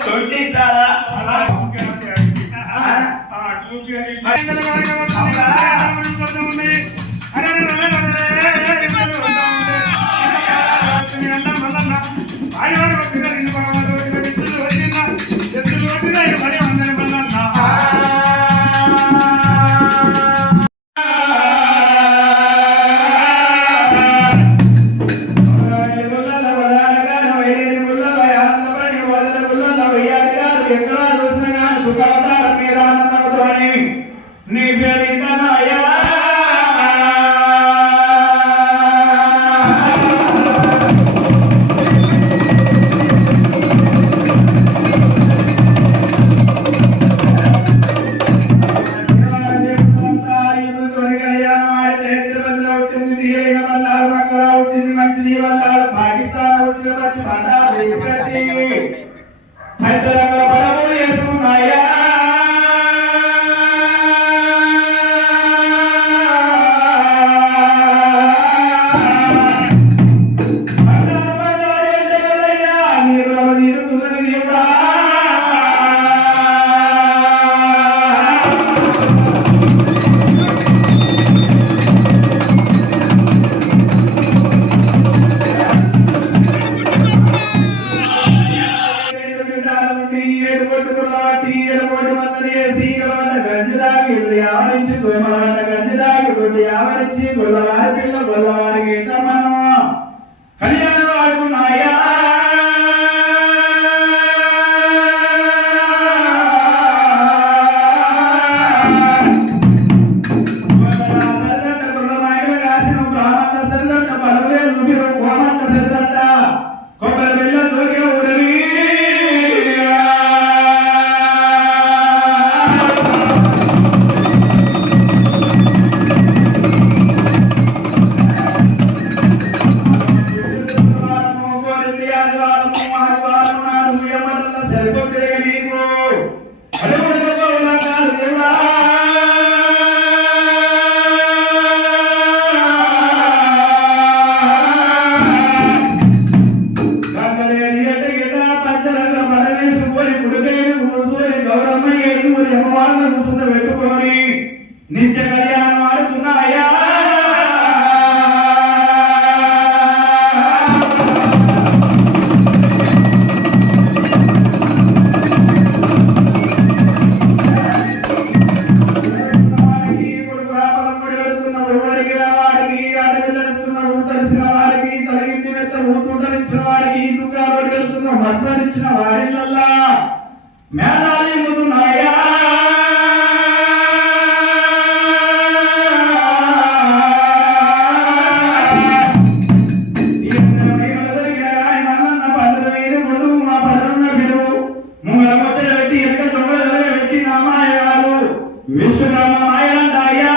తొట్టిస్తారా నీ పేరు మంచిది అంటారు పాకిస్తాన్ పుట్టిన మంచి అంటారు తీసుకొచ్చి హైదరాబాద్ పడవ వేసుకున్నాయా ఆవరించి గొల్లవారి పిల్ల గొల్లవారికి మనం కళ్యాణం ఆడుకున్నాయా గుల్లమాయలు కాసిన బ్రాహ్మణ సరిదట్ట పలువులేదు మీరు కోమట్ల సరిదట్ట కొబ్బరి పిల్ల దోగిన ఊరిని పెట్టుకొని నిత్య కళ్యాణం ఆడుతున్నాయా మత్వనిచ్చిన వారిల్లల్లా మేళాలి ముందున్నాయా విష్ణునామ మాయలంటాయా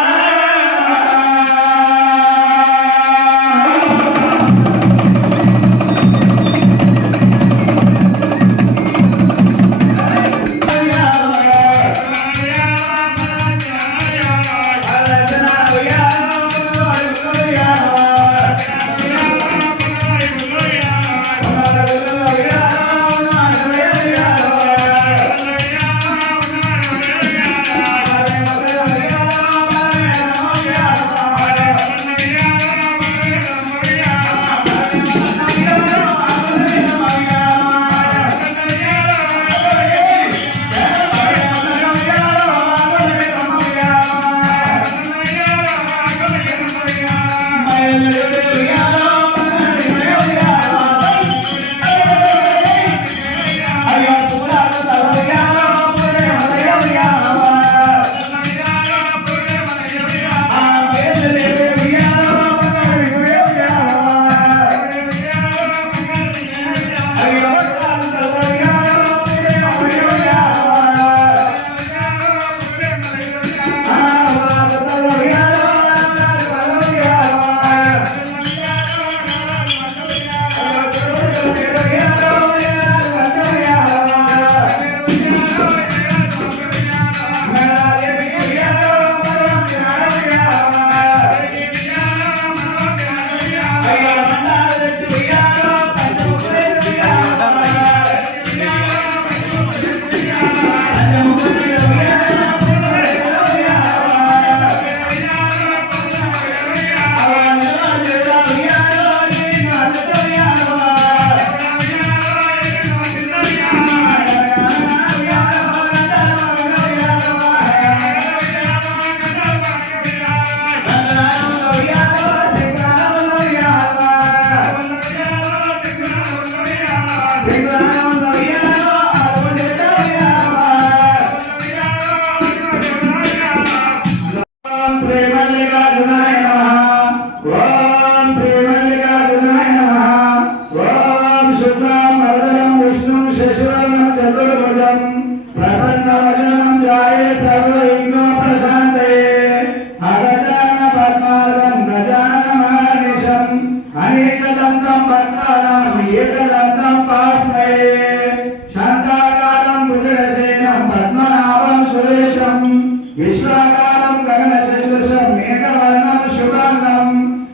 విశ్వాకారం గగన శశృషం మేఘవర్ణం శుభాంగం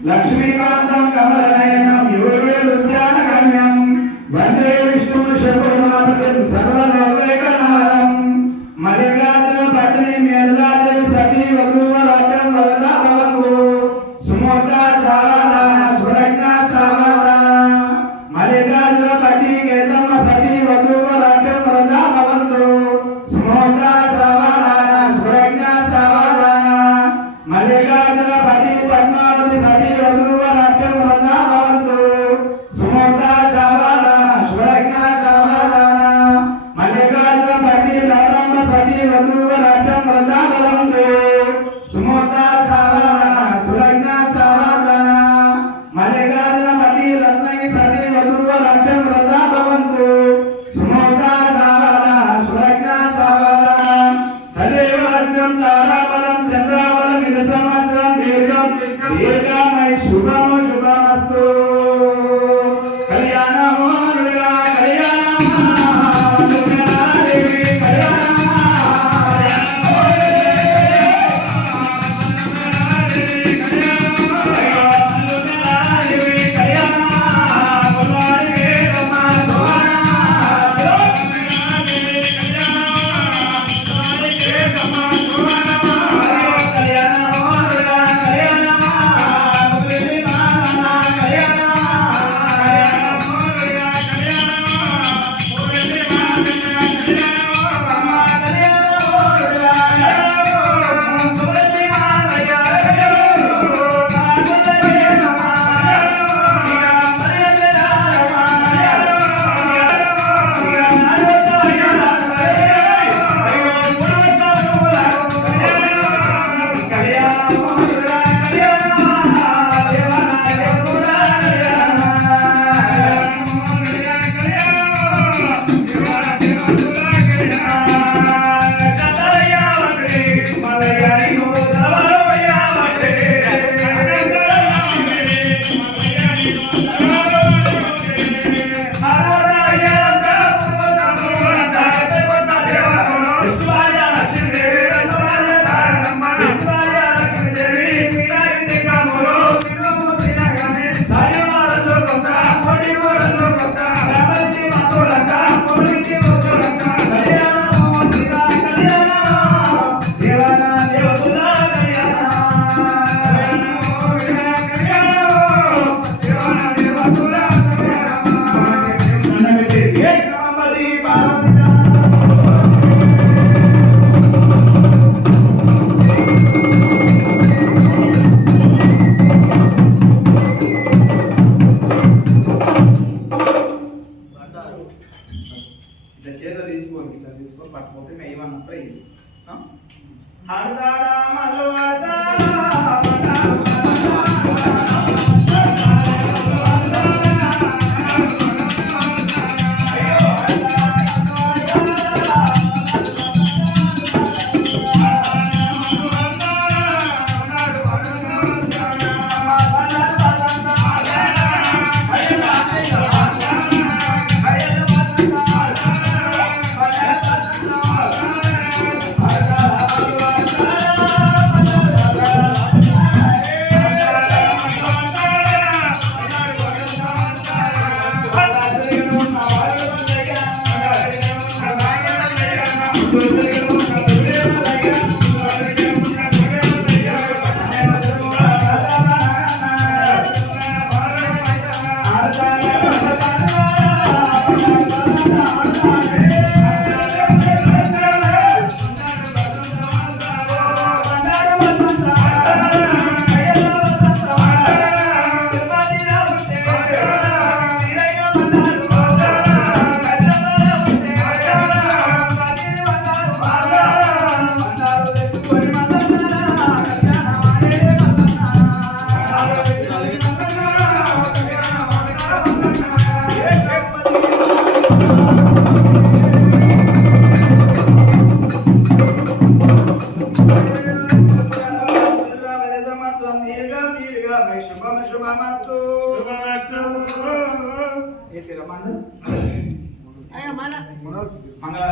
లక్ష్మీకాంతం కమలనయనం యోగే ఉద్యాన గమ్యం వందే విష్ణు శకుమాపతిం సర్వలోకైకనాథం మలిగాజన పత్ని మేల్లాదేవి సతీ వధూవరాభ్యం వరదా భవంతు సుమోత సావధాన సురజ్ఞ సావధాన మలిగాజన పతి కేతమ్మ సతీ వధూవరాభ్యం వరదా భవంతు సుమోత సావధాన సురజ్ఞ సావధాన మలిగాజన పతి పద్మావతి సతీ వధూవరాభ్యం వరదా భవంతు సుమోత సావధాన సురజ్ఞ సావధాన మల్లికార్జున పతి ప్రారంభ సతీ వధూవరాభ్యం వరదా భవంతు సుమోత సావధాన సులగ్న సావధాన మల్లికార్జున పతి రత్నగి సతీ వధూవరాభ్యం వరదా భవంతు సుమోత సావధాన సులగ్న సావధాన తదేవ లగ్నం తారాబలం చంద్రాబలం ఇద సంవత్సరం దీర్ఘమై శుభము శుభమస్తు కళ్యాణము మరుగా కళ్యాణము చేత తీసుకోండి ఇట్లా తీసుకొని పట్టుకోతే మేమన్నప్పుడు ఇది హడదాడా మల్లవదా మంగళ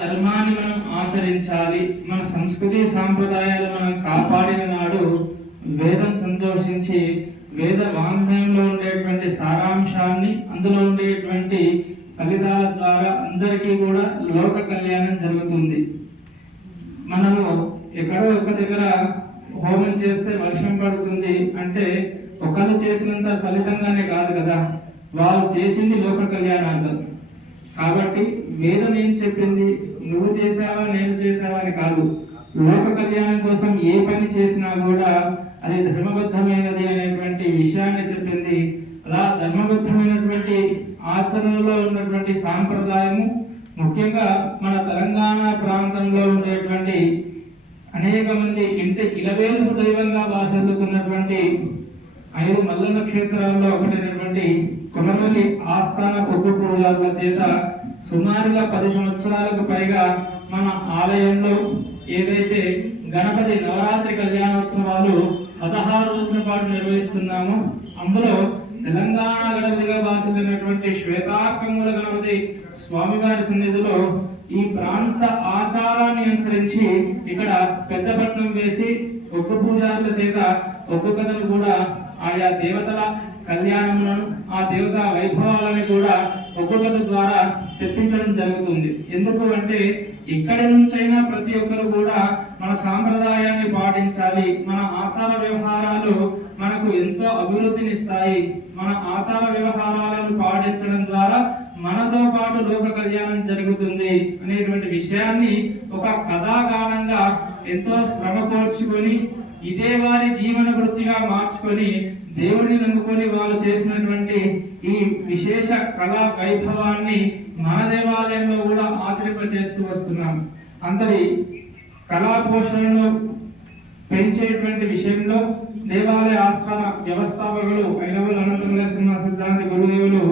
ధర్మాన్ని మనం ఆచరించాలి, మన సంస్కృతి సాంప్రదాయాలు మనం కాపాడిన నాడు వేదం సంతోషించి వేద వాంగ్మయంలో ఉండేటువంటి సారాంశాన్ని, అందులో ఉండేటువంటి ఫలితాల ద్వారా అందరికీ కూడా లోక కళ్యాణం జరుగుతుంది. మనము ఎక్కడో ఒక దగ్గర హోమం చేస్తే వర్షం పడుతుంది అంటే ఒకరు చేసినంత ఫలితంగానే కాదు కదా, వాళ్ళు చేసింది లోక కళ్యాణార్థం. కాబట్టి వేదం ఏం చెప్పింది, నువ్వు చేసావా నేను చేసావా అని కాదు, లోక కళ్యాణం కోసం ఏ పని చేసినా కూడా అది ధర్మబద్ధమైనది అనేటువంటి విషయాన్ని చెప్పింది. అలా ధర్మబద్ధమైనటువంటి ఆచరణలో ఉన్నటువంటి సాంప్రదాయము, ముఖ్యంగా మన తెలంగాణ ప్రాంతంలో ఉండేటువంటి అనేక మంది ఇంటి ఇలవేలుపు దైవంగా భాషలుతున్నటువంటి 5 మల్లన్న క్షేత్రాల్లో ఒకటైనటువంటి కొమరవెల్లి ఆస్థాన ఒగ్గు పూజారుల చేత సుమారుగా 10 సంవత్సరాలకు పైగా మన ఆలయంలో ఏదైతే గణపతి నవరాత్రి కళ్యాణోత్సవాలు 16 రోజుల పాటు నిర్వహిస్తున్నామో, అందులో తెలంగాణ గణపతిగా భాషలైనటువంటి శ్వేతార్కమూల గణపతి స్వామివారి సన్నిధిలో ఈ ప్రాంత ఆచారాన్ని అనుసరించి ఇక్కడ పెద్దపట్నం వేసి ఒగ్గు పూజారుల చేత ఒగ్గు కథను కూడా ఆయా దేవతల కళ్యాణములను, ఆ దేవతా వైభవాలని కూడా ఒగ్గు కథ ద్వారా తెప్పించడం జరుగుతుంది. ఎందుకు అంటే ఇక్కడి నుంచైనా ప్రతి ఒక్కరు కూడా మన సాంప్రదాయాన్ని పాటించాలి. మన ఆచార వ్యవహారాలు మనకు ఎంతో అభివృద్ధినిస్తాయి. మన ఆచార వ్యవహారాలను పాటించడం ద్వారా మనతో పాటు లోక కళ్యాణం జరుగుతుంది అనేటువంటి విషయాన్ని ఒక కథాగానంగా ఎంతో శ్రమ కోర్చుకొని ఇదే వారి జీవన వృత్తిగా మార్చుకొని దేవుడిని నమ్ముకొని వాళ్ళు చేసినటువంటి ఈ విశేష కళా వైభవాన్ని మన దేవాలయంలో కూడా ఆచరింపచేస్తూ వస్తున్నాం. అందరి కళా పోషణను పెంచేటువంటి విషయంలో దేవాలయ ఆస్థాన వ్యవస్థాపకులు అయినవులు అనంతముల సింహ సిద్ధాంతి గురుదేవులు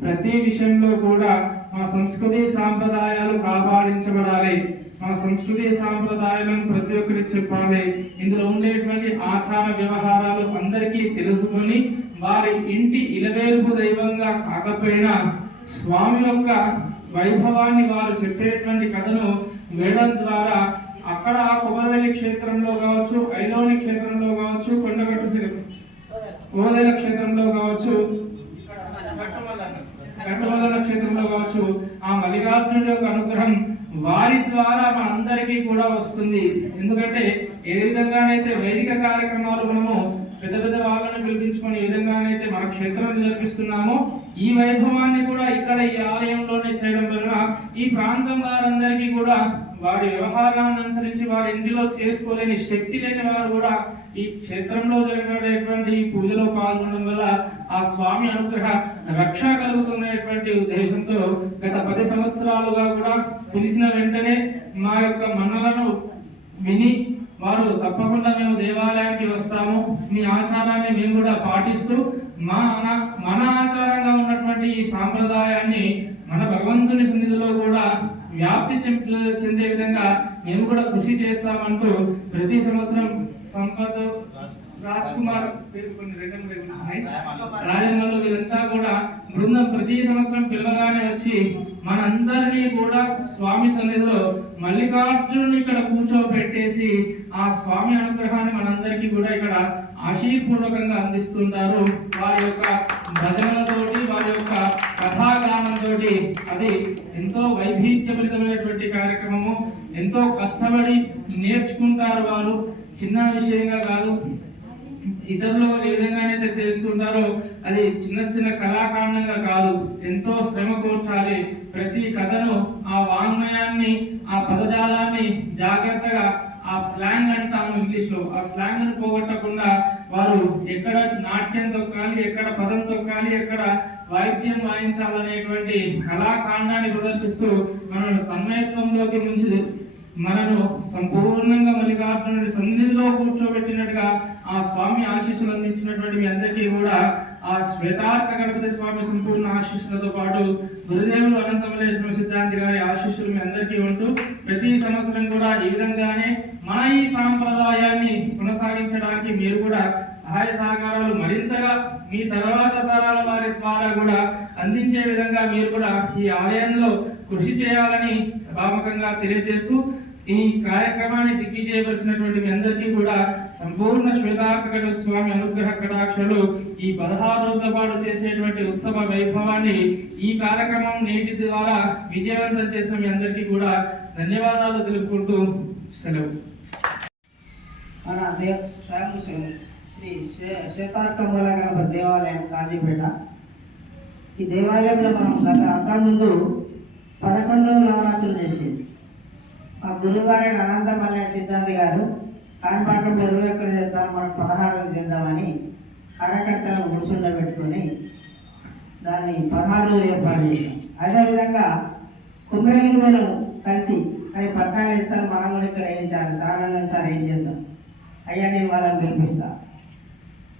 ప్రతి విషయంలో కూడా మన సంస్కృతి సాంప్రదాయాలు కాపాడించబడాలి, మన సంస్కృతి సాంప్రదాయాలను ప్రతి ఒక్కరికి చెప్పాలి. ఇందులో ఉండేటువంటి ఆచార వ్యవహారాలు అందరికీ తెలుసుకొని వారి ఇంటి ఇలవేల్పు దైవంగా కాకపోయినా స్వామి యొక్క వైభవాన్ని వారు చెప్పేటువంటి కథను వేయడం ద్వారా అక్కడ కొమరవెల్లి క్షేత్రంలో కావచ్చు, ఐలోని క్షేత్రంలో కావచ్చు, కొండగట్టు ఓదెల క్షేత్రంలో కావచ్చు, గట్టమల్ల క్షేత్రంలో కావచ్చు, ఆ మల్లికార్జునుడి యొక్క అనుగ్రహం వారి ద్వారా మనందరికీ కూడా వస్తుంది. ఎందుకంటే ఏ విధంగానైతే వైదిక కార్యక్రమాలు మనము పెద్ద పెద్ద వాళ్ళని పిలిపించుకొని ఏ విధంగానైతే మన క్షేత్రాన్ని జరిపిస్తున్నామో, ఈ వైభవాన్ని కూడా ఇక్కడ ఈ ఆలయంలోనే చేయడం వలన ఈ ప్రాంతం వారందరికీ కూడా వారి వ్యవహారాన్ని అనుసరించి వారి ఇంటిలో చేసుకోలేని శక్తి లేని వారు కూడా ఈ క్షేత్రంలో జరిగేటువంటి పూజలో పాల్గొనడం వల్ల ఆ స్వామి అనుగ్రహ రక్ష కలుగుతున్నటువంటి ఉద్దేశంతో గత 10 సంవత్సరాలుగా కూడా పిలిచిన వెంటనే మా యొక్క మన్నలను విని వారు తప్పకుండా మేము దేవాలయానికి వస్తాము, మీ ఆచారాన్ని మేము కూడా పాటిస్తూ మన ఆచారంగా ఉన్నటువంటి ఈ సాంప్రదాయాన్ని మన భగవంతుని సన్నిధిలో కూడా వ్యాప్తి చెందే విధంగా మేము కూడా కృషి చేస్తామంటూ ప్రతి సంవత్సరం సంపత్ రాజ్ కుమార్ రాజమౌళి వీళ్ళంతా కూడా బృందం ప్రతి సంవత్సరం పిలవగానే వచ్చి మనందరినీ కూడా స్వామి సన్నిధిలో మల్లికార్జునుని ఇక్కడ కూర్చోబెట్టేసి ఆ స్వామి అనుగ్రహాన్ని మనందరికీ కూడా ఇక్కడ ఆశీర్పూర్వకంగా అందిస్తుంటారు. వారి యొక్క భజనలతోటి, వారి యొక్క కథాగానంతో అది ఎంతో వైవిధ్యభరితమైనటువంటి కార్యక్రమము. ఎంతో కష్టపడి నేర్చుకుంటారు వారు, చిన్న విషయంగా కాదు. ఇతరులు ఏ విధంగానైతే చేస్తుంటారో అది చిన్న చిన్న కళాకాండంగా కాదు, ఎంతో శ్రమ కూర్చాలి. ప్రతి కథను, ఆ వాంగ్మయాన్ని, ఆ పదజాలాన్ని జాగ్రత్తగా, ఆ స్లాంగ్ అంటాము ఇంగ్లీష్ లో, ఆ స్లాంగ్ ను పోగొట్టకుండా వారు ఎక్కడ నాట్యం తొక్కాలి, ఎక్కడ పదం తొక్కాలి, ఎక్కడ వాయిద్యం వాయించాలనేటువంటి కళాకాండాన్ని ప్రదర్శిస్తూ మనను తన్మయత్వంలోకి ముంచి మనను సంపూర్ణంగా మల్లికార్జునుడి సన్నిధిలో కూర్చోబెట్టినట్టుగా ఆ స్వామి ఆశీస్సులు అందించినటువంటి మీ అందరికీ కూడా ఆ శ్వేతార్క గణపతి స్వామి సంపూర్ణ ఆశీస్సులతో పాటు గురుదేవులు అనంతమల్లేశ్వర సిద్ధాంతి గారి ఆశీస్సులు మీ అందరికీ ఉంటూ ప్రతి సంవత్సరం కూడా ఈ విధంగానే మన ఈ సాంప్రదాయాన్ని కొనసాగించడానికి మీరు కూడా సహాయ సహకారాలు మరింతగా మీ తర్వాత తరాల వారి ద్వారా కూడా అందించే విధంగా మీరు కూడా ఈ ఆలయంలో కృషి చేయాలని సభాముఖంగా తెలియజేస్తూ ఈ కార్యక్రమాన్ని దిగ్విజయపరిచినటువంటి మీ అందరికీ కూడా సంపూర్ణ శ్వేతార్క స్వామి అనుగ్రహ కటాక్షలు ఈ 16 రోజుల పాటు చేసేటువంటి ఉత్సవ వైభవాన్ని ఈ కార్యక్రమం నేటి ద్వారా విజయవంతం చేసిన మీ అందరికీ కూడా ధన్యవాదాలు తెలుపుకుంటూ సెలవు. మన స్వయం శ్రీ శ్వేతార్కమూల గణపతి దేవాలయం కాజీపేట. ఈ దేవాలయంలో మనం గత అంతకుముందు 11 నవరాత్రులు చేసేది. మా గురువుగారైన అనంతమల్లయ్య సిద్ధాంతి గారు కాణిపాకం మీరు ఎక్కడ చేద్దాం, మనం 16 చేద్దామని కార్యకర్తలను గుర్తుండబెట్టుకొని దాన్ని 16 రోజులు ఏర్పాటు చేశాం. అదేవిధంగా కుమ్రేలిని మేము కలిసి అవి పట్టాలు ఇస్తాను, మనం కూడా ఇక్కడ వేయించాలి, సానందం సార్ ఏం చేద్దాం అయ్యా, నేను వాళ్ళని పిలిపిస్తా.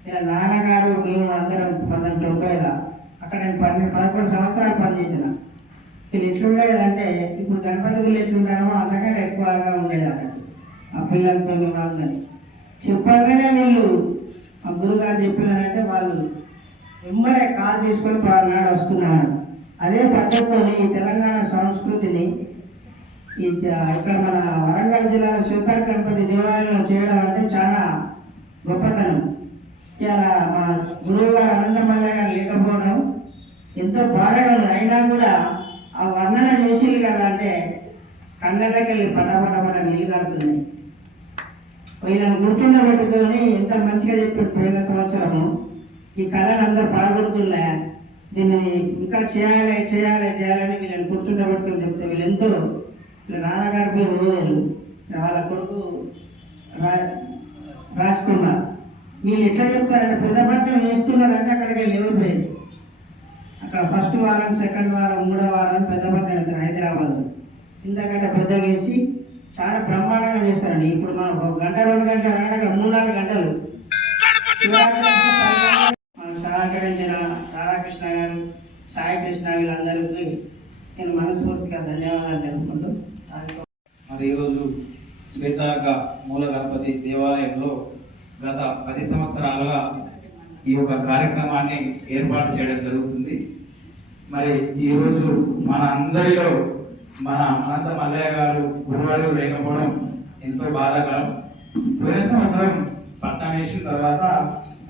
ఇలా నాన్నగారు మేము అందరం 1990 అక్కడ నేను 11 సంవత్సరాలు పనిచేసిన. వీళ్ళు ఎట్లుండేదంటే ఇప్పుడు గణపతి గుళ్ళు ఎట్లుంటామో అంతకంటే ఎక్కువగా ఉండేది అక్కడ. ఆ పిల్లలతో వాళ్ళని చెప్పగానే వీళ్ళు మా గురుగారు చెప్పినారంటే వాళ్ళు వెంబడే కారు తీసుకొని నాడు వస్తున్నారు. అదే పద్ధతితో ఈ తెలంగాణ సంస్కృతిని ఇక్కడ మన వరంగల్ జిల్లాలో శ్వేతార్క గణపతి దేవాలయంలో చేయడం అంటే చాలా గొప్పతనం. ఇలా మా గురువు గారు అనంతమల్లయ్య గారు లేకపోవడం ఎంతో బాధగా ఉంది. అయినా కూడా ఆ వర్ణన చేసింది కదా అంటే కళ్ళకి వెళ్ళి పటపట నీళ్ళు కడుతున్నాయి. వీళ్ళని గుర్తుండబెట్టుకొని ఎంత మంచిగా చెప్పారు పోయిన సంవత్సరము. ఈ కళను అందరూ పడగొడుతున్నా, దీన్ని ఇంకా చేయాలి చేయాలి చేయాలని వీళ్ళని గుర్తుండబెట్టుకొని చెప్తే వీళ్ళు ఎంతో, వీళ్ళ నాన్నగారి పేరు రోజులు, వాళ్ళ కొడుకు రాజ్ కుమార్. వీళ్ళు ఎట్లా చెప్తారంటే పెద్ద పట్టణం వేస్తున్నారంటే అక్కడికి లేకపోయేది. అక్కడ ఫస్ట్ వారం, సెకండ్ వారం, 3వ వారం పెద్ద పట్టణం వెళ్తారు హైదరాబాద్. ఇంతకంటే పెద్దగా వేసి చాలా బ్రహ్మాండంగా చేస్తారండి. ఇప్పుడు మనం 1 గంట 2 గంటలు అక్కడ 3-4 గంటలు సహకరించిన రాధాకృష్ణ గారు, సాయి కృష్ణ వీళ్ళందరికీ నేను మనస్ఫూర్తిగా ధన్యవాదాలు తెలుపుకుంటూ. మరి ఈరోజు శ్వేతార్క మూల గణపతి దేవాలయంలో గత 10 సంవత్సరాలుగా ఈ యొక్క కార్యక్రమాన్ని ఏర్పాటు చేయడం జరుగుతుంది. మరి ఈరోజు మన అందరిలో మన అనంత మల్లయ్య గారు గురువారు లేకపోవడం ఎంతో బాధాకరం. పోయిన సంవత్సరం పట్టణం వేసిన తర్వాత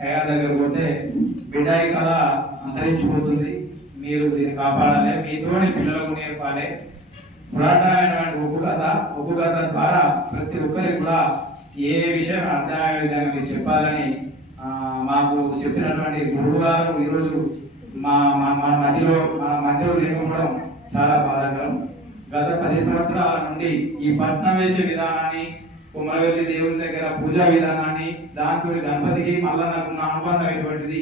అయ్యా దగ్గర పోతే బిడాయి కళ అంతరించిపోతుంది, మీరు దీన్ని కాపాడాలి, మీతోని పిల్లలకు నేర్పాలి. పురాతనమైనటువంటి ఒగ్గు కథ ద్వారా ప్రతి ఒక్కరికి కూడా ఏ విషయం అర్థమయ్యే విధంగా మీరు చెప్పాలని మాకు చెప్పినటువంటి గురువు గారు ఈరోజు మన మధ్యలో లేకపోవడం చాలా బాధాకరం. గత 10 సంవత్సరాల నుండి ఈ పట్నం వేసే విధానాన్ని, కుమరవెల్లి దేవుని దగ్గర పూజా విధానాన్ని, దాంతో గణపతికి మల్లన్నకు అనుబంధం ఎటువంటిది,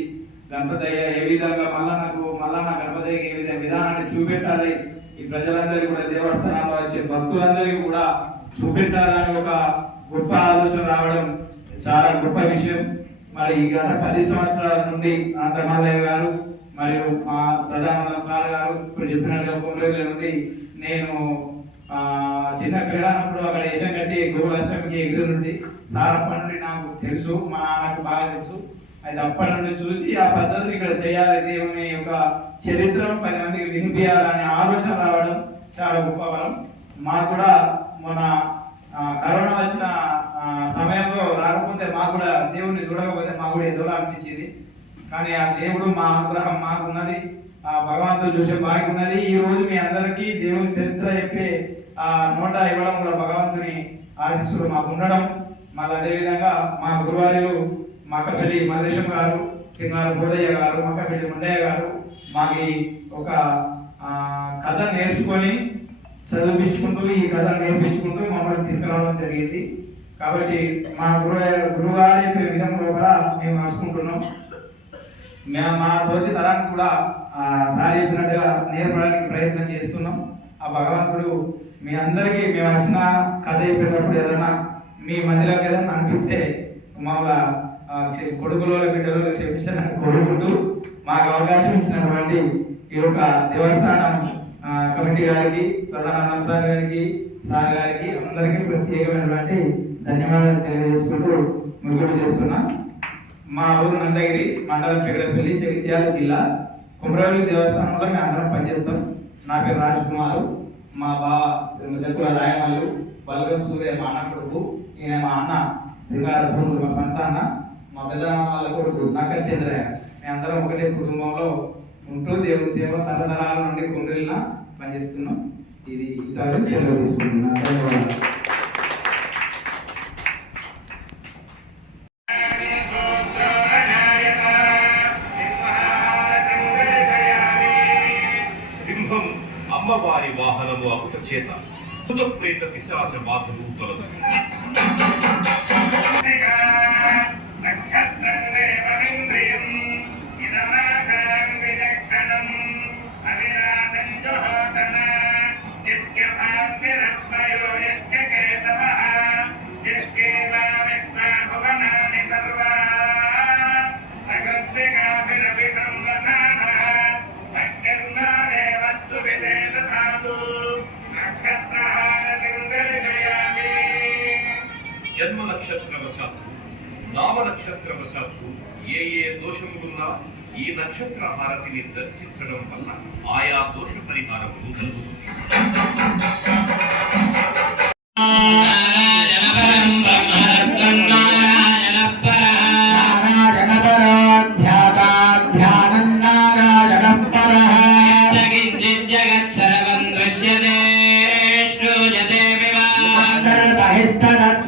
గణపతి అయ్యా ఏ విధంగా మల్లన్న గణపతి ఏ విధానాన్ని చూపెట్టాలి, ఈ ప్రజలందరికీ కూడా దేవస్థానాల్లో వచ్చే భక్తులందరికీ కూడా చూపెట్టాలని ఒక గొప్ప ఆలోచన రావడం చాలా గొప్ప విషయం. మరి గత 10 సంవత్సరాల నుండి అనంతమల్లయ్య గారు మరియు మా సదానందం సార్ గారు ఇప్పుడు చెప్పినట్టుగా కుమరేలి నుండి నేను చిన్న పిల్లనప్పుడు అక్కడ వేషం కట్టి గోకులాష్టమికి ఎగురు నుండి సార్ అప్పటి నుండి నాకు తెలుసు, మా నాన్నకు బాగా తెలుసు. అయితే అప్పటి నుండి చూసి ఆ పద్ధతిని ఇక్కడ చేయాలి, దేవుని యొక్క చరిత్రను 10 మందికి వినిపించాలనే ఆలోచన రావడం చాలా గొప్ప వరం. మాకు కూడా మొన్న కరోనా వచ్చిన సమయంలో రాకపోతే మాకు కూడా దేవుడిని చూడకపోతే మాకు కూడా ఏదోలా అనిపించింది. కానీ ఆ దేవుడు మా అనుగ్రహం మాకున్నది, ఆ భగవంతుడు చూసే భాగ్యం ఉన్నది. ఈ రోజు మీ అందరికీ దేవుని చరిత్ర చెప్పే ఆ నోట ఇవ్వడం కూడా భగవంతుని ఆశీస్సులు మాకు ఉండడం. మళ్ళీ అదేవిధంగా మా గురువారులు మక్కపల్లి మల్లేశం గారు, సింగారు బోధయ్య గారు, మక్కపల్లి ముండయ్య గారు మాకు ఒక కథ నేర్చుకొని చదివించుకుంటూ ఈ కథ నేర్పించుకుంటూ మమ్మల్ని తీసుకురావడం జరిగింది. కాబట్టి మా గురువుగారు చెప్పే విధంగా కూడా మేము నడుచుకుంటున్నాం. మా తోటి తరానికి కూడా సారి చెప్పినట్టుగా నేర్పడానికి ప్రయత్నం చేస్తున్నాం. ఆ భగవంతుడు మీ అందరికీ మేము వచ్చిన కథ చెప్పేటప్పుడు ఏదైనా మీ మధ్యలోకి ఏదైనా అనిపిస్తే మమ్మల్ని కొడుకులో బిడ్డలు క్షమించడానికి కోరుకుంటూ మాకు అవకాశం ఇచ్చినటువంటి ఈ యొక్క దేవస్థానం కమిటీ గారికి, సదానంద సార్ గారికి, సార్ గారికి అందరికీ ప్రత్యేకమైనటువంటి ధన్యవాదాలు తెలియజేసుకుంటూ ముగింపు చేస్తున్నా. మా ఊరు నందగిరి మండలం పెగడపల్లి, జగిత్యాల జిల్లా కుమ్రవెల్లి దేవస్థానంలో మేము అందరం పనిచేస్తాం. నా పేరు రాజ్ కుమార్, మా బావ జక్కుల రాయమల్లు, బలగం సూర్య మా అన్న కొడుకు, ఈయన మా అన్న సింగారపూర్ మా సంతాన, మా పెద్దనాన్న వాళ్ళ కొడుకు నక్క చంద్రయ్య. మేమందరం ఒకటే కుటుంబంలో ఉంటూ దేవుని సేవ తరతరాల నుండి కుండ్రిల్న పనిచేస్తున్నాం. ఇది ఇతరులు సెలవు తీసుకుంటున్నాను. ధన్యవాదాలు. సింహం అమ్మవారి వాహనము అపుట చేత భూత ప్రేత పిశాచ బాధలు తొలగు. జన్మ నక్షత్రవశాత్తు, నామ నక్షత్రవశాత్తు ఏ దోషములున్నా ఈ నక్షత్ర హారతిని దర్శించడం వల్ల ఆయా దోష పరిహారములు కలుగుతుంది.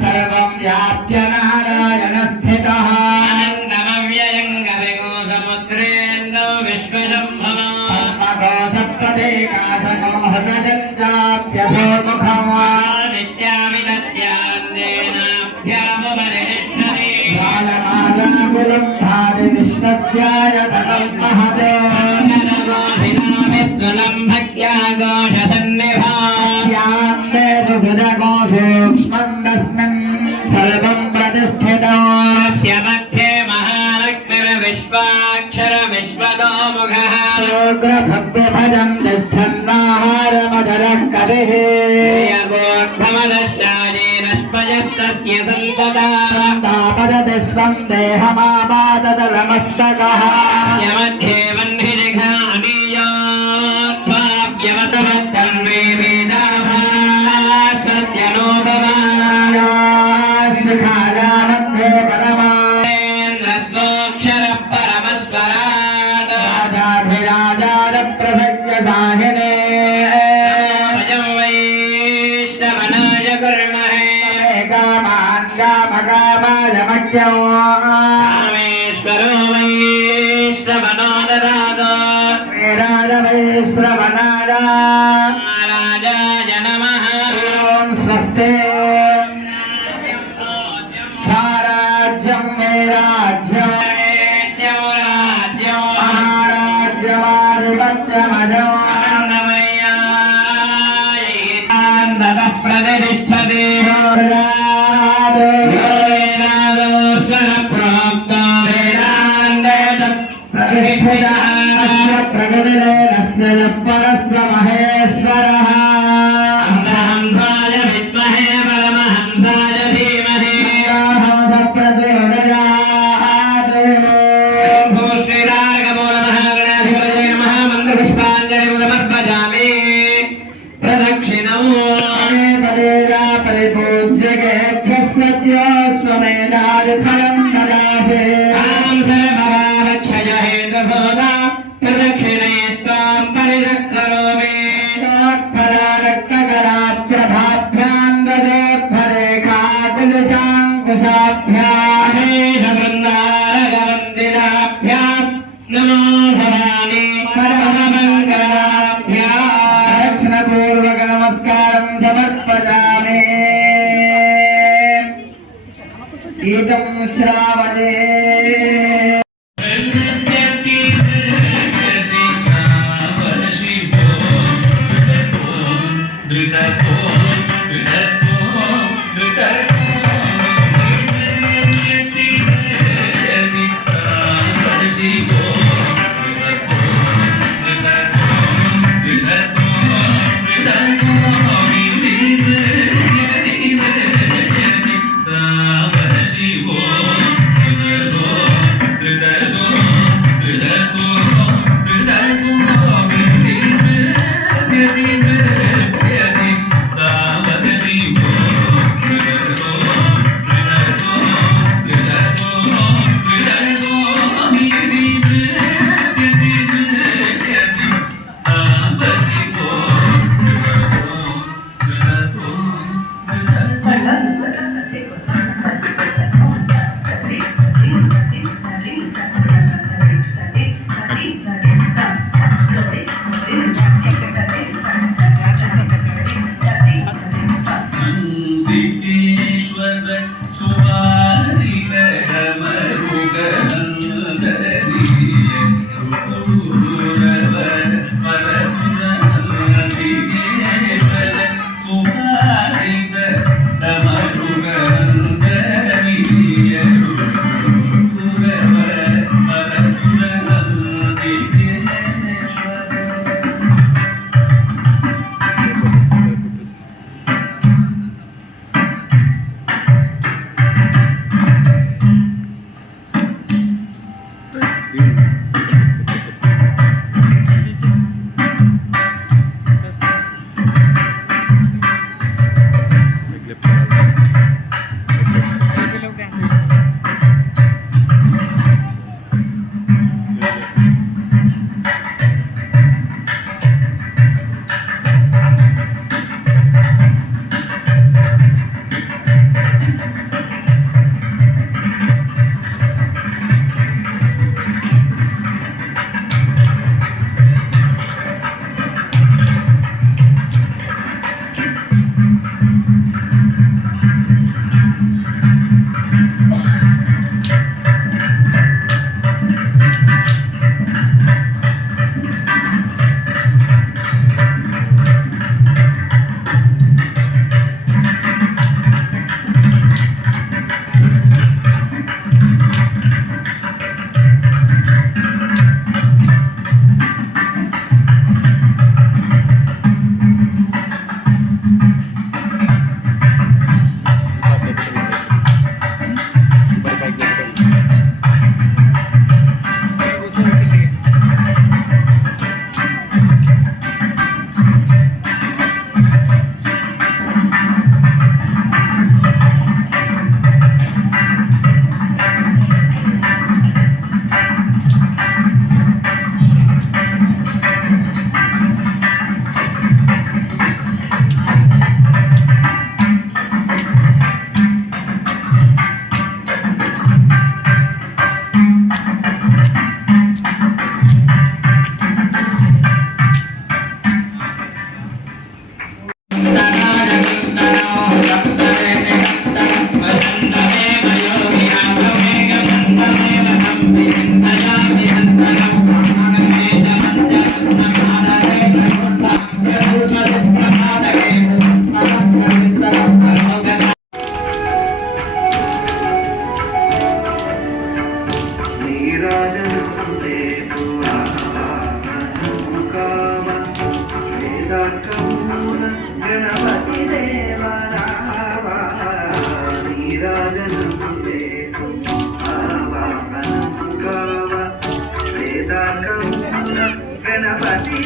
సర్వం వ్యాప్య నారాయణ స్థితః అనంతమవ్యయం గవిగో సముద్రేందో విశ్వజంభవం పద్మకోశ ప్రతీకాశకో హృదయంచాప్యభూముఖం నిశ్చామి నశ్యాందేనాభ్యాముపరిష్ఠతే బాలమాలాకులం భాతి విశ్వస్యాయతనం మహతే గోధినామిస్తులం భక్త్యాఘోషసన్నిభా యాంతే సుహృదగో సూక్ష్మస్మిన్ సర్వం ప్రతిష్ఠితం మధ్యే మహాలక్ష్మిర్విశ్వాక్షర విశ్వతోముఖః ఉగ్రభక్తిభజం తిష్టన్నాహారమధరః కవిః యగోద్భవదశ్చాయేనస్పజస్తస్య సంతతా తాపదతి స్వం దేహమాపాదతలమస్తకః యమధ్యే వహ్నిజిఘా అనీయోద్భావ్యవసవత్తం మే శిఖాయాमध्ये परमान्द्रस्वोक्षर परमस्वरात् राजाधिराजार प्रसज्ञ साहिने भजं वैष्णवनाय कुर्महे कामान् कामकामाय मह्यं कामेश्वरो वैष्णवनो ददातु वीराय वैश्रवणाय राजाय नमः ॐ स्वस्ति परस्व महेश्वरः हंसाय विद्महे परमहंसाय धीमहि फलं ददासे आं सर्वभावक्षय हेतुभूता प्रदक्षिणैस्त्वां परिरक्करोमि तत्फलारक्तकलाप्रभाभ्यां गजोत्फलेखाकुलशाङ्कुशाभ्यां शेषवृन्दारगवन्दिनाभ्यां नमो भवानि परममङ्गलाभ्यां दक्षिणपूर्वक नमस्कारं समर्पयामि गीतं श्रावये धृतको గణపతి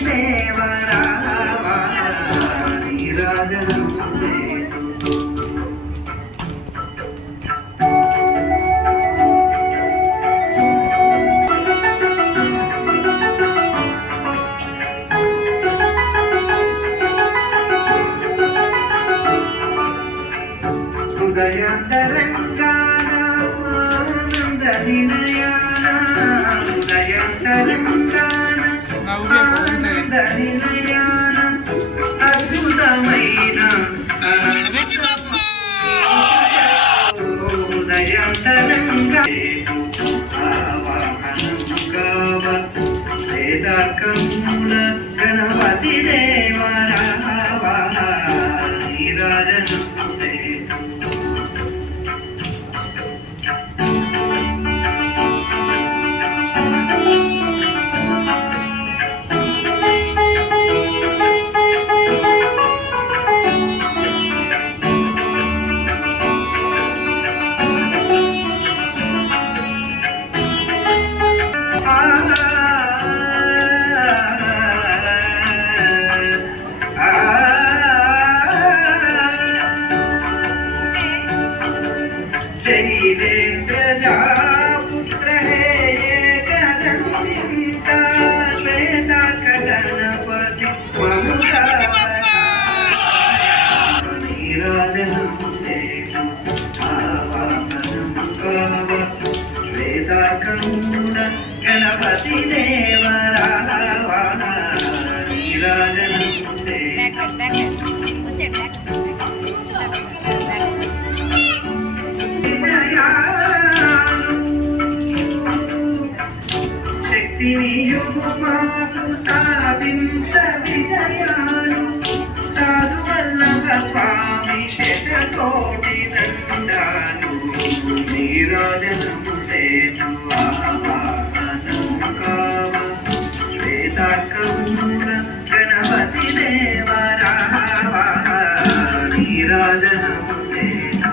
దేవరావా నీరాజనం శ్వేతార్కమున గణపతి దేవరావణ నీరాజనముదే శక్తిని యుగమాకు స్థాపించ విజయాలు సాధు వల్లభ స్వామి శతకోటి దండాలు నీరాజనము సేతు ఆవాహనం కావ శ్వేతార్కమున గణపతి దేవరావ నీరాజనము సేతు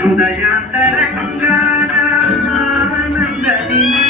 హృదయాంతరంగాన ఆనంద నిలయ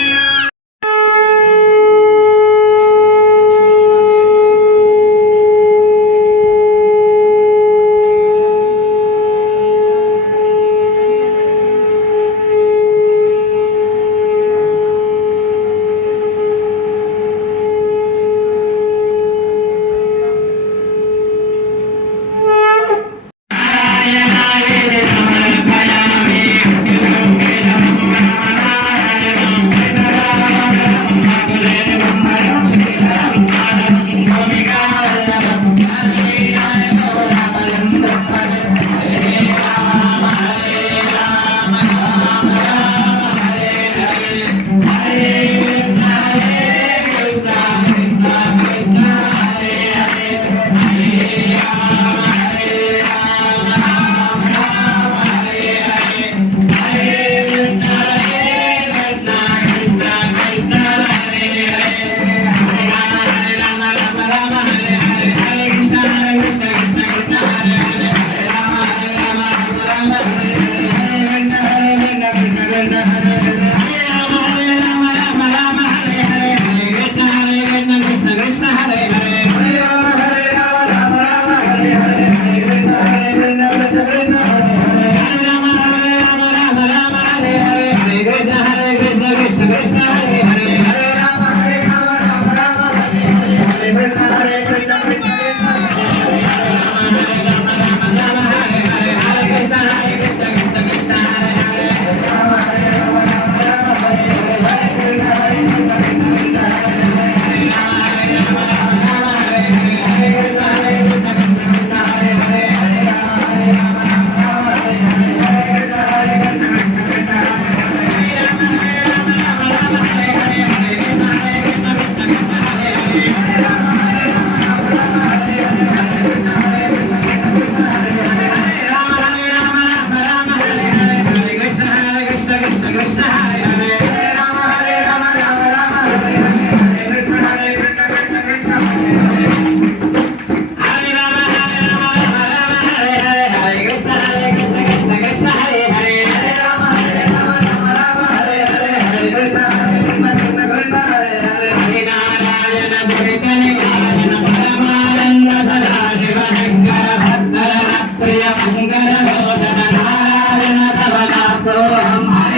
Hare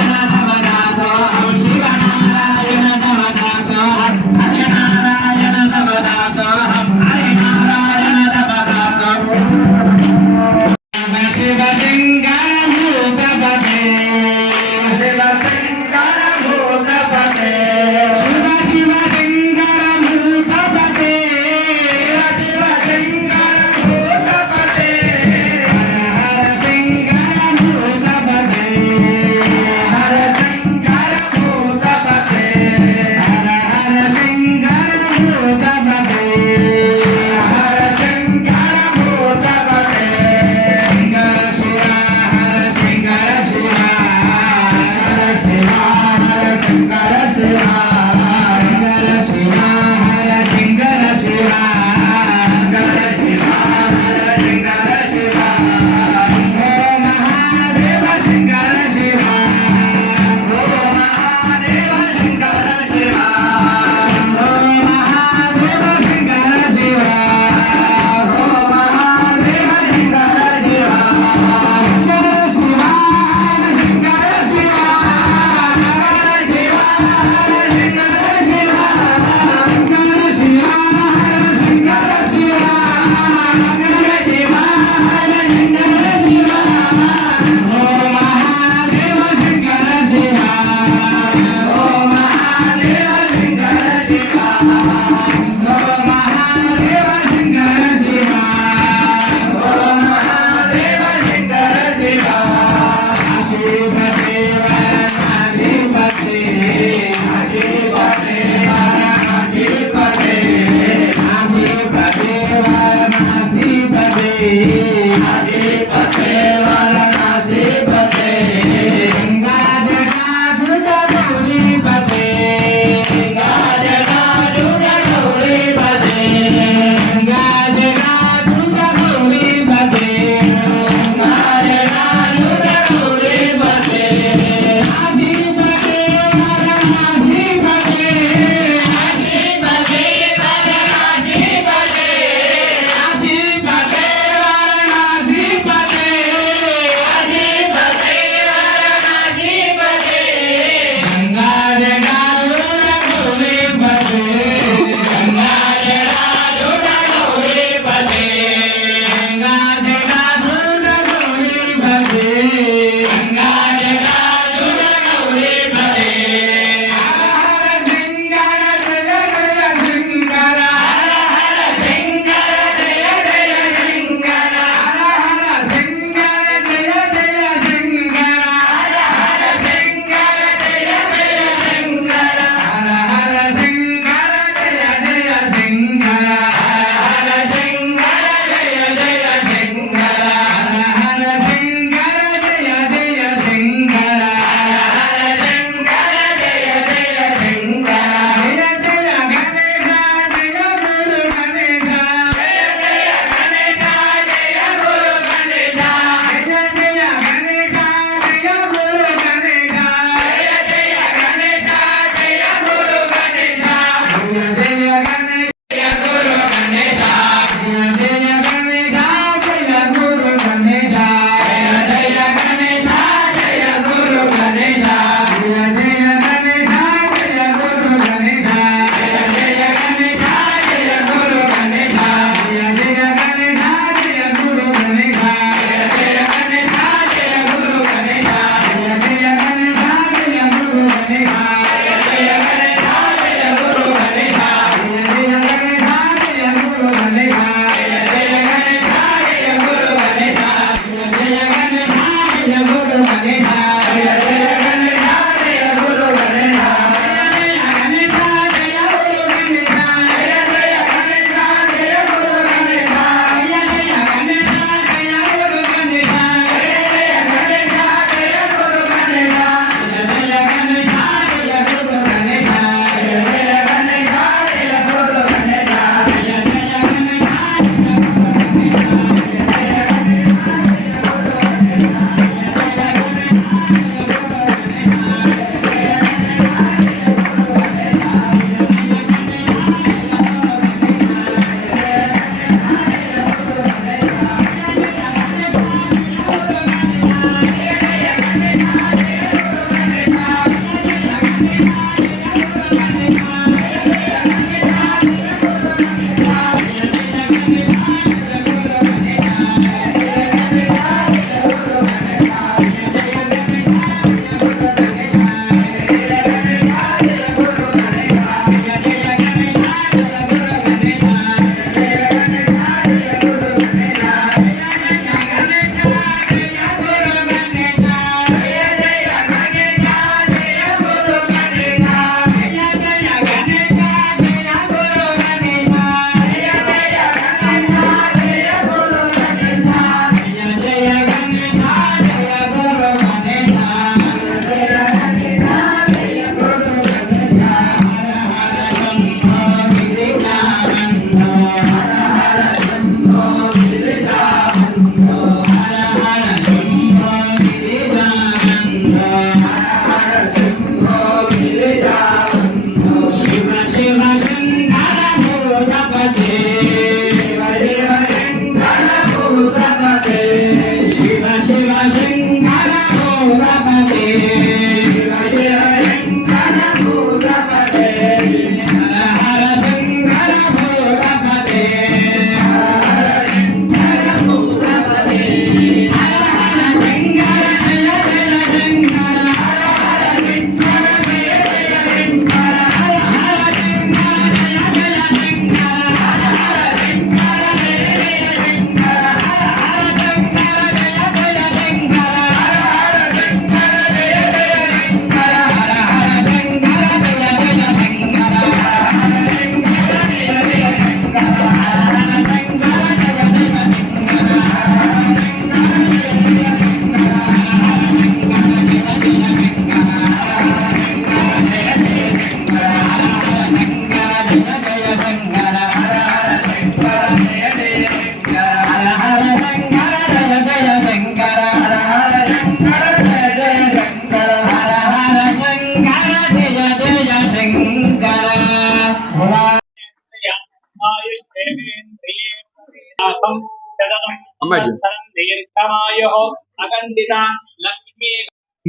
Nara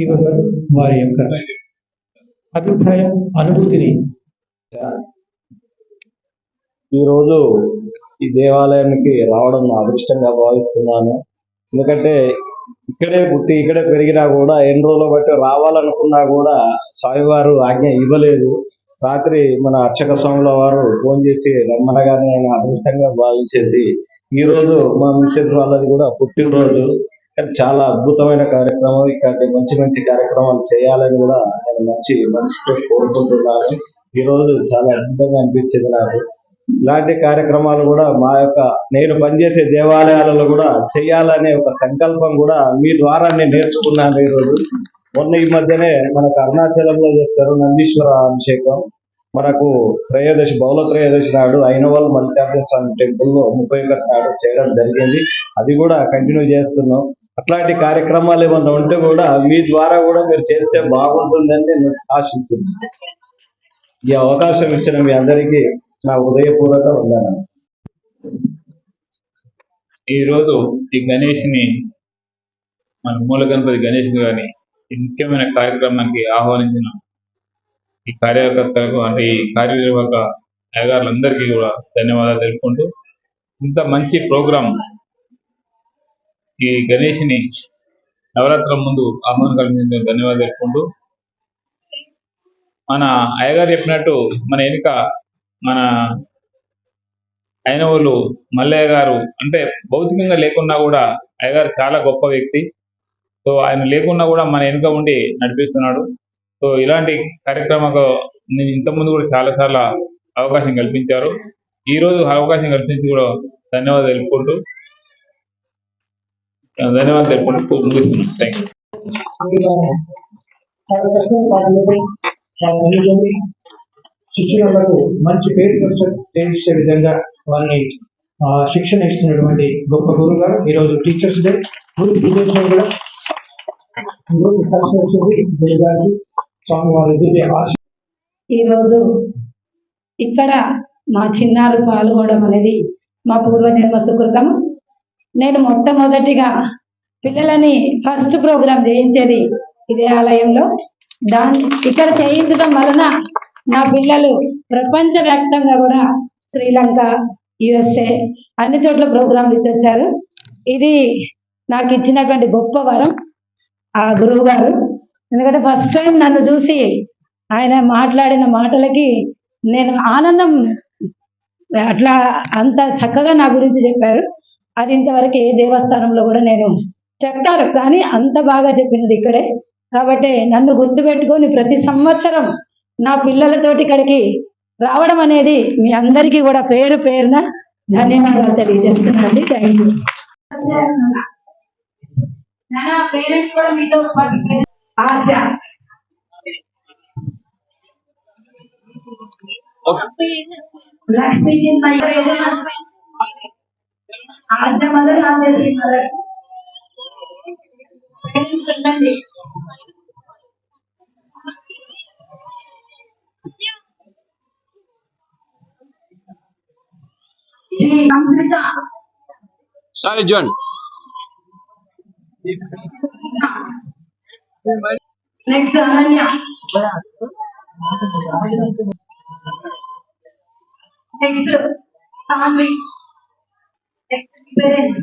ఈవో గారు వారి యొక్క అభిప్రాయం, అనుభూతిని. ఈరోజు ఈ దేవాలయానికి రావడం నా అదృష్టంగా భావిస్తున్నాను. ఎందుకంటే ఇక్కడే పుట్టి ఇక్కడే పెరిగినా కూడా ఎన్ని రోజులు బట్టి రావాలనుకున్నా కూడా స్వామివారు ఆజ్ఞ ఇవ్వలేదు. రాత్రి మన అర్చక స్వాముల వారు ఫోన్ చేసి రమ్మనగానే ఆయన అదృష్టంగా భావించేసి ఈ రోజు మా మిస్సెస్ వాళ్ళది కూడా పుట్టినరోజు. కానీ చాలా అద్భుతమైన కార్యక్రమం. ఇక్కడి మంచి మంచి కార్యక్రమాలు చేయాలని కూడా నేను మంచి మనసుతో కోరుకుంటున్నాను. ఈ రోజు చాలా అద్భుతంగా అనిపించింది నాకు. ఇలాంటి కార్యక్రమాలు కూడా నేను పనిచేసే దేవాలయాలలో కూడా చేయాలనే ఒక సంకల్పం కూడా మీ ద్వారా నేను నేర్చుకున్నాను. ఈరోజు ఈ మధ్యనే మనకు అరుణాచలంలో చేస్తారు నందీశ్వర అభిషేకం. మనకు బహుళ త్రయోదశి నాడు అయినవాళ్ళు మల్లికార్జున స్వామి టెంపుల్లో 31 నాడు చేయడం జరిగింది. అది కూడా కంటిన్యూ చేస్తున్నాం. అట్లాంటి కార్యక్రమాలు ఏమన్నా ఉంటే కూడా మీ ద్వారా కూడా మీరు చేస్తే బాగుంటుందని నేను ఆశిస్తున్నాను. ఈ అవకాశం ఇచ్చిన మీ అందరికీ నా హృదయపూర్వక వందనాలు. ఈరోజు ఈ గణేష్ని మన మూల గణపతి గణేష్ గారిని ఈ ముఖ్యమైన కార్యక్రమానికి ఆహ్వానించిన ఈ కార్యకర్తలకు అంటే ఈ కార్యనిర్వాహక అయ్యగారులందరికీ కూడా ధన్యవాదాలు తెలుపుకుంటూ, ఇంత మంచి ప్రోగ్రాం ఈ గణేష్ని నవరాత్రుల ముందు ఆహ్వానం కలిగించిన ధన్యవాదాలు తెలుపుకుంటూ, మన అయ్యగారు చెప్పినట్టు మన వెనుక మన అయినవాళ్ళు మల్లయ్య గారు అంటే భౌతికంగా లేకున్నా కూడా అయ్యగారు చాలా గొప్ప వ్యక్తి. సో ఆయన లేకున్నా కూడా మన వెనుక ఉండి నడిపిస్తున్నాడు. సో ఇలాంటి కార్యక్రమాలకు నేను ఇంతకుముందు కూడా చాలాసార్లు అవకాశం కల్పించారు. ఈరోజు అవకాశం కల్పించి కూడా ధన్యవాదాలు తెలుపుకుంటూ ముగిస్తున్నాను. Thank you. శిక్షణలకు మంచి పేరు చేసే విధంగా వారిని శిక్షణ ఇస్తున్నటువంటి గొప్ప గురువు గారు. ఈరోజు టీచర్స్ డే. కూడా ఈరోజు ఇక్కడ మా చిన్నారు పాల్గొనడం అనేది మా పూర్వజన్మ సుకృతం. నేను మొట్టమొదటిగా పిల్లలని ఫస్ట్ ప్రోగ్రాం చేయించేది ఇదే ఆలయంలో. ఇక్కడ చేయించడం వలన నా పిల్లలు ప్రపంచవ్యాప్తంగా కూడా శ్రీలంక, USA అన్ని చోట్ల ప్రోగ్రాంలు ఇచ్చొచ్చారు. ఇది నాకు ఇచ్చినటువంటి గొప్ప వరం ఆ గురువు గారు. ఎందుకంటే ఫస్ట్ టైం నన్ను చూసి ఆయన మాట్లాడిన మాటలకి నేను ఆనందం, అట్లా అంత చక్కగా నా గురించి చెప్పారు. అది ఇంతవరకు ఏ దేవస్థానంలో కూడా నేను చెప్తారు కానీ అంత బాగా చెప్పినది ఇక్కడే. కాబట్టి నన్ను గుర్తుపెట్టుకొని ప్రతి సంవత్సరం నా పిల్లలతోటి ఇక్కడికి రావడం అనేది మీ అందరికీ కూడా పేరు పేరున ధన్యవాదాలు తెలియజేస్తున్నానండి. Thank you. పేరెంట్స్ కూడా మీతో Asha Lakshmi Chintayya Asha mother Sorry, John. Next Ananya, next Saanvi, next parent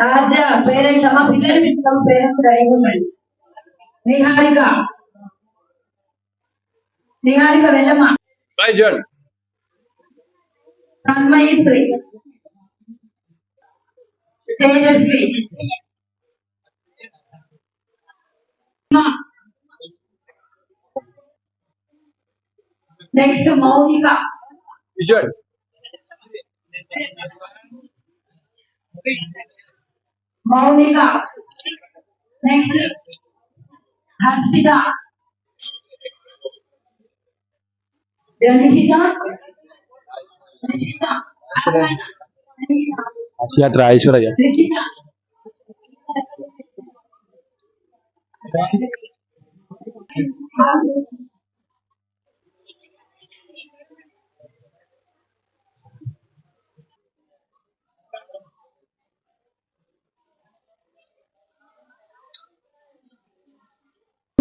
Raja. Parents అమ్మ పిల్లలు పిలుస్తాము, పేరెంట్స్ రెడీ ఉండండి. నిహారిక వెళ్ళమ్మా. Sorry, John. Tanmayashri, Tejaswi, next Mounika, John. Mounika, next Harshitha, Janihita, Aishwarya.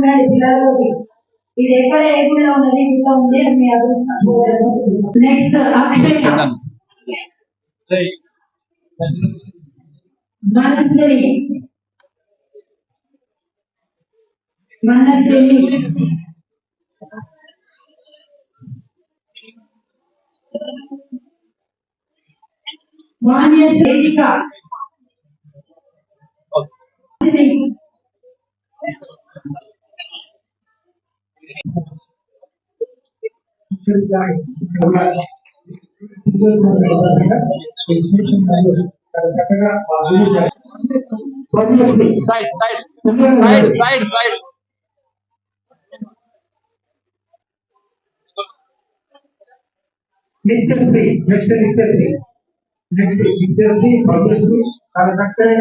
పిల్లలకి ఇది ఎక్కడ ఏ గుళ్ళో ఉన్నది గుళ్ళో ఉంది అని మీ అదృష్టం. నెక్స్ట్ అక్షయ మనశ్రీ మాన్య వేదిక సైడ్ నిత్యశ్రీ నెక్స్ట్ నిత్యశ్రీ భవ్యశ్రీ చాలా చక్కగా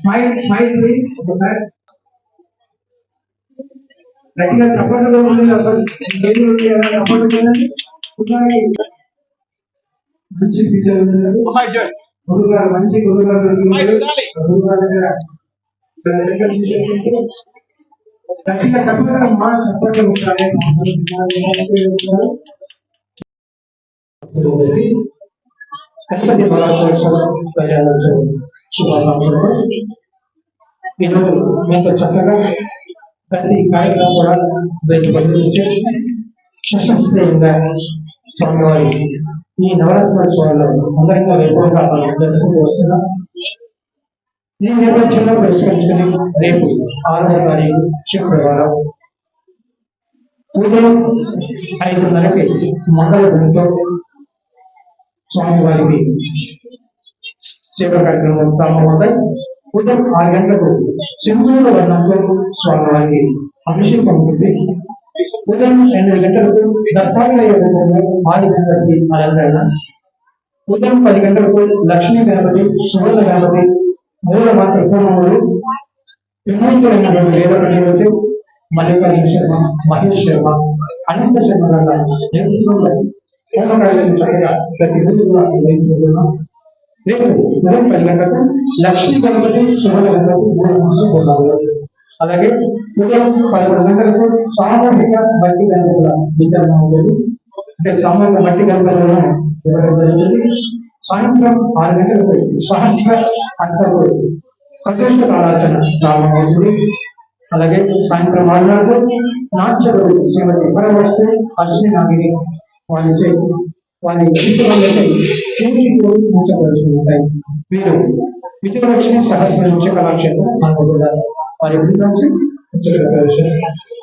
స్మైల్ ప్లీజ్ ఒకసారి గట్టిగా చప్పట్లు ఉంది అసలు చప్పట్లు మంచి టీచర్ గురుగారు మంచి గురుగారు గట్టిగా చప్పట్లు మా చప్పట్లు గణపతి కళ్యాణోత్సవం శుభాకాంక్షలతో ఈరోజు మీతో చక్కగా ప్రతి కార్యక్రమం కూడా బయటపడి సశస్త్రీయంగా స్వామివారి ఈ నవరాత్రోత్సవాల్లో అందరిగా వైభవంగా జరుపుకుంటూ వస్తున్నాం. ఈ నేపథ్యంలో పరిష్కరించుకుని రేపు 6వ తారీఖు శుక్రవారం ఉదయం 5:30కి మంగళ స్వామివారికి సేవ కార్యక్రమం ప్రారంభమవుతాయి. ఉదయం 6 గంటలకు సింధూర వర్ణంతో స్వామివారికి అభిషేకం ఉంటుంది. ఉదయం 8 గంటలకు దత్తాత్రేయ రూపంలో ఆదిగణపతి అలంకరణ. ఉదయం 10 గంటలకు లక్ష్మీ గణపతి, సువర్ణ గణపతి, మూల మాత్ర పూర్ణములు, త్రిమూర్తులైనటువంటి వేదపతి, మల్లికార్జున శర్మ, మహేష్ శర్మ, అనంత శర్మ గారి నేతృత్వంలో హోమకార్యం చక్కగా ప్రతి రోజు కూడా నిర్వహించుకుంటున్నాం. రేపు ఉదయం 10 గంటలకు లక్ష్మీ గణపతి, సువర్ణ గణపతి, మూల మాత్ర పూర్ణములు. అలాగే ఉదయం 11 గంటలకు సామూహిక మట్టి గణపతుల వితరణ ఉంటుంది. అంటే సామూహిక మట్టి గణపతులను ఇవ్వడం జరుగుతుంది. సాయంత్రం 6 గంటలకు సహస్ర అంటతో ప్రతిష్ట కాలార్చన ప్రారంభమవుతుంది. అలాగే సాయంత్రం 6 గంటలకు నాట్యగురు శ్రీమతి పరవస్తు అశ్విని నాగిని వారి ఉంచవలసి ఉంటాయి. వీరు విజయలక్ష్మి సహస్ర నృత్య కళాక్షేత్రం పాల్గొంటారు. వారి గురించి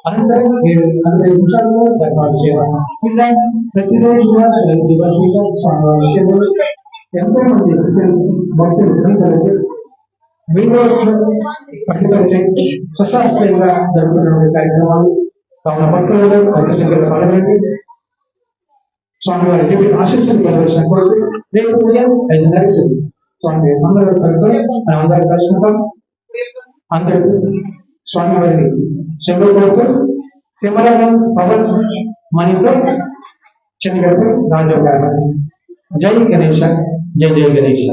అనంతరం 45 నిమిషాల్లో దర్బార్ సేవ. ఇలా ప్రతిరోజు కూడా స్వామివారి సేవలు ఎంతో మంది భక్తులు పండితులచే సశాస్త్రీయంగా జరుగుతున్న కార్యక్రమాలు కావున భక్తులలో అధికంగా పాల్గొనండి. స్వామివారి ఆశీస్సులు పొందవలసిన కోరిక. రేపు ఉదయం 5:30కు స్వామి అందరూ మనం అందరం కలుసుకుంటాం. అందరూ స్వామివారిని సెలవు కోరుతూ కెమెరామెన్ పవన్ మణితో చెన్నగడ్డ రాజవ్ గారు. జై గణేశ, జై జై గణేశ.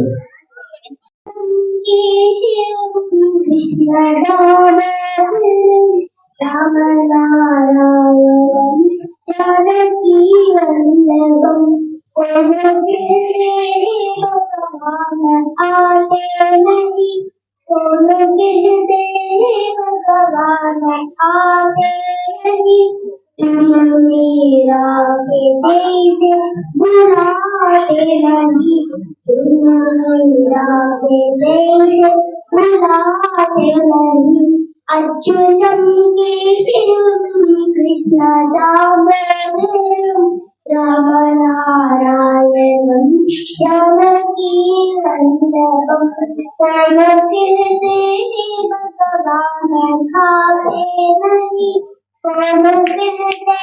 भगवान आगे नहीं तुम मेरा के जैसे बुलाते नहीं तुम मेरा के जैसे बुलाते नहीं अच्युतम केशवम कृष्ण दामोदरम राम नारायणम जानकी वल्लभम सर्वकीर्ते भगवान खाते नहीं सर्वकीर्ते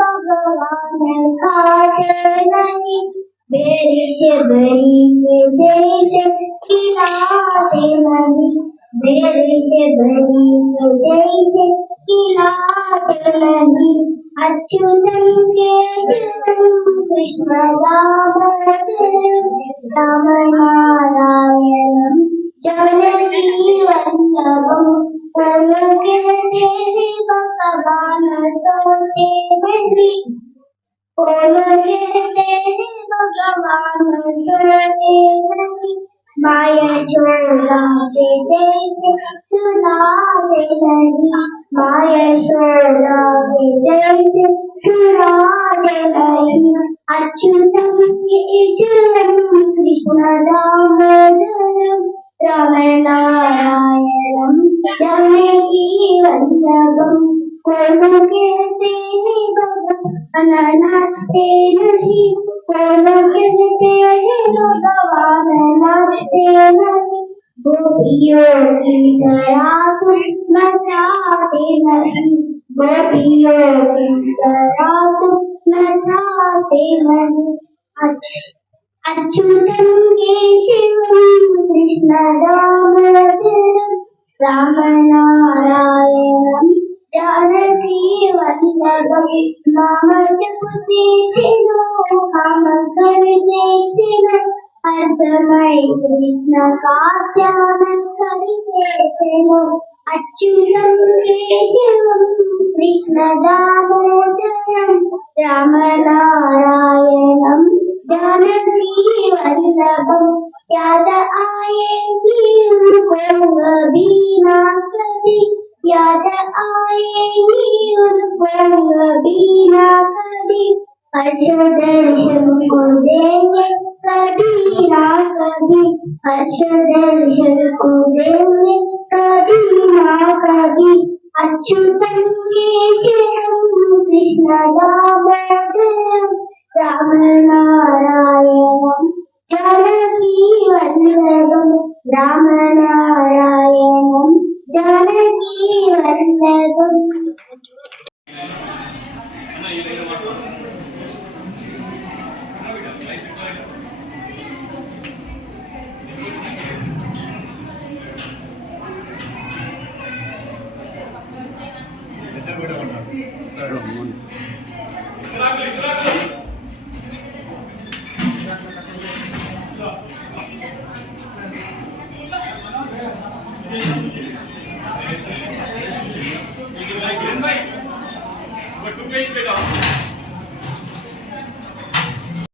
भगवान खाते नहीं बेर शबरी के जैसे खिलाते नहीं बेर शबरी के जैसे खिलाते नहीं अच्युतम केशवम कृष्ण दामोदरम राम नारायणम जानकी वल्लभम बोलो कहते हैं भगवान सोते में भी बोलो कहते हैं भगवान सोते में भी माया शोला के जैसे सुनाते नहीं माया शोला के जैसे सुनाते नहीं अच्युतम केशवम कृष्ण दामोदरम राम नारायणम जानकी वल्लभम कोनो कहते हैं भगवान नाचते नहीं कोनो कहते हैं भगवान नाचते नहीं गोपियों की तरह तुम नचाते नहीं गोपियों की तरह तुम नचाते नहीं अच्युतम केशवम कृष्ण दामोदरम राम नारायणम जानकी वल्लभम नाम जपते चलो काम करते चलो हर समय कृष्ण का ध्यान करते चलो अच्युतम केशवम कृष्ण दामोदरम राम नारायणम जानकी वल्लभम याद आएगी उनको कभी ना कभी याद आएगी उनको कभी ना कभी हर्ष दर्शन को देंगे कभी ना कभी हर्ष दर्शन को देंगे कभी ना कभी अच्युतम केशवम कृष्ण दामोदरम राम नारायणम जानकी वल्लभम राम नारायणम जानकी वल्लभम But 2 pages